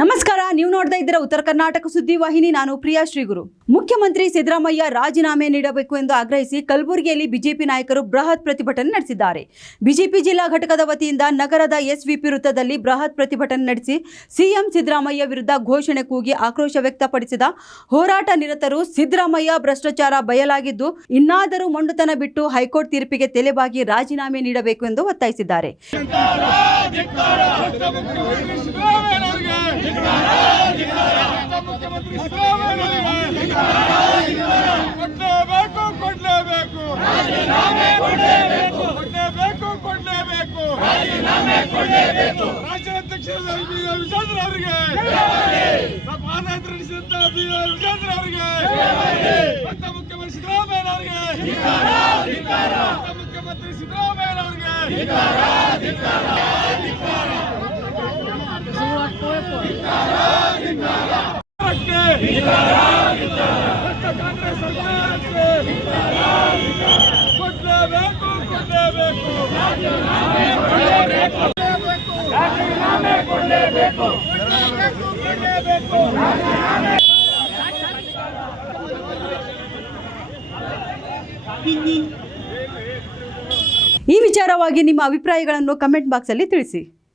ನಮಸ್ಕಾರ, ನೀವು ನೋಡ್ತಾ ಇದ್ದೀರಾ ಉತ್ತರ ಕರ್ನಾಟಕ ಸುದ್ದಿ ವಾಹಿನಿ. ನಾನು ಪ್ರಿಯಾ ಶ್ರೀಗುರು. ಮುಖ್ಯಮಂತ್ರಿ ಸಿದ್ದರಾಮಯ್ಯ ರಾಜೀನಾಮೆ ನೀಡಬೇಕು ಎಂದು ಆಗ್ರಹಿಸಿ ಕಲಬುರಗಿಯಲ್ಲಿ ಬಿಜೆಪಿ ನಾಯಕರು ಬೃಹತ್ ಪ್ರತಿಭಟನೆ ನಡೆಸಿದ್ದಾರೆ. ಬಿಜೆಪಿ ಜಿಲ್ಲಾ ಘಟಕದ ವತಿಯಿಂದ ನಗರದ ಎಸ್ವಿಪಿ ವೃತ್ತದಲ್ಲಿ ಬೃಹತ್ ಪ್ರತಿಭಟನೆ ನಡೆಸಿ ಸಿಎಂ ಸಿದ್ದರಾಮಯ್ಯ ವಿರುದ್ಧ ಘೋಷಣೆ ಕೂಗಿ ಆಕ್ರೋಶ ವ್ಯಕ್ತಪಡಿಸಿದ ಹೋರಾಟ ನಿರತರು ಸಿದ್ದರಾಮಯ್ಯ ಭ್ರಷ್ಟಾಚಾರ ಬಯಲಾಗಿದ್ದು ಇನ್ನಾದರೂ ಮೊಂಡುತನ ಬಿಟ್ಟು ಹೈಕೋರ್ಟ್ ತೀರ್ಪಿಗೆ ತಲೆಬಾಗಿ ರಾಜೀನಾಮೆ ನೀಡಬೇಕು ಎಂದು ಒತ್ತಾಯಿಸಿದ್ದಾರೆ. ಈ ವಿಚಾರವಾಗಿ ನಿಮ್ಮ ಅಭಿಪ್ರಾಯಗಳನ್ನು ಕಮೆಂಟ್ ಬಾಕ್ಸ್ ಅಲ್ಲಿ ತಿಳಿಸಿ.